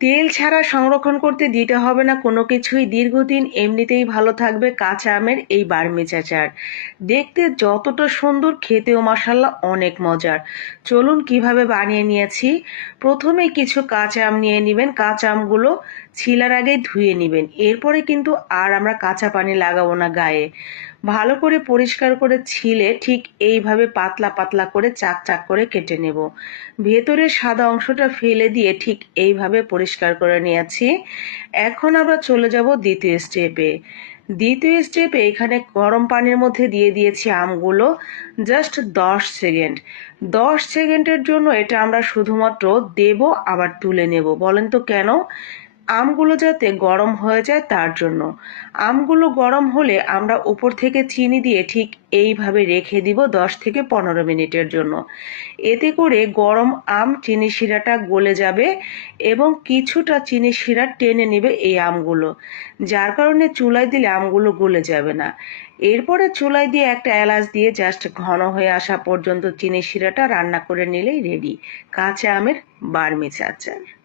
তেল ছাড়া সংরক্ষণ করতে দিতে হবে না কোনো কিছুই, দীর্ঘদিন এমনিতেই ভালো থাকবে কাঁচা আমের এই বার্মিজ আচার। দেখতে যতটা সুন্দর, খেতেও মাশাআল্লাহ অনেক মজার। চলুন কিভাবে বানিয়ে নিয়েছি। প্রথমেই কিছু কাঁচা আম নিয়ে নেবেন, কাঁচা আমগুলো ছিলার আগে ধুয়ে নেবেন। এরপরে কিন্তু আর আমরা কাঁচা পানি লাগাবো না গায়ে। ভালো করে পরিষ্কার করে ছিলে ঠিক এইভাবে পাতলা পাতলা করে চাক চাক করে কেটে নেব। ভেতরের সাদা অংশটা ফেলে দিয়ে ঠিক এইভাবে পরিষ্কার করে নিয়েছি। এখন আমরা চলে যাব দ্বিতীয় স্টেপে। দ্বিতীয় স্টেপে এখানে গরম পানির মধ্যে দিয়ে দিয়েছি আমগুলো, জাস্ট 10 সেকেন্ড। 10 সেকেন্ডের জন্য এটা আমরা শুধুমাত্র দেব, আবার তুলে নেব। বলেন তো কেন? আমগুলো যাতে গরম হয়ে যায় তার জন্য। আমগুলো গরম হলে আমরা উপর থেকে চিনি দিয়ে ঠিক এইভাবে রেখে দিব 10 থেকে 15 মিনিটের জন্য। এতে করে গরম আম চিনি শিরাটা গলে যাবে এবং কিছুটা চিনি শিরা টেনে নেবে এই আমগুলো, যার কারণে চুলায় দিলে আমগুলো গলে যাবে না। এরপরে চুলায় দিয়ে একটা এলাচ দিয়ে জাস্ট ঘন হয়ে আসা পর্যন্ত চিনি শিরাটা রান্না করে নিলেই রেডি কাঁচা আমের বার্মিজ আচার।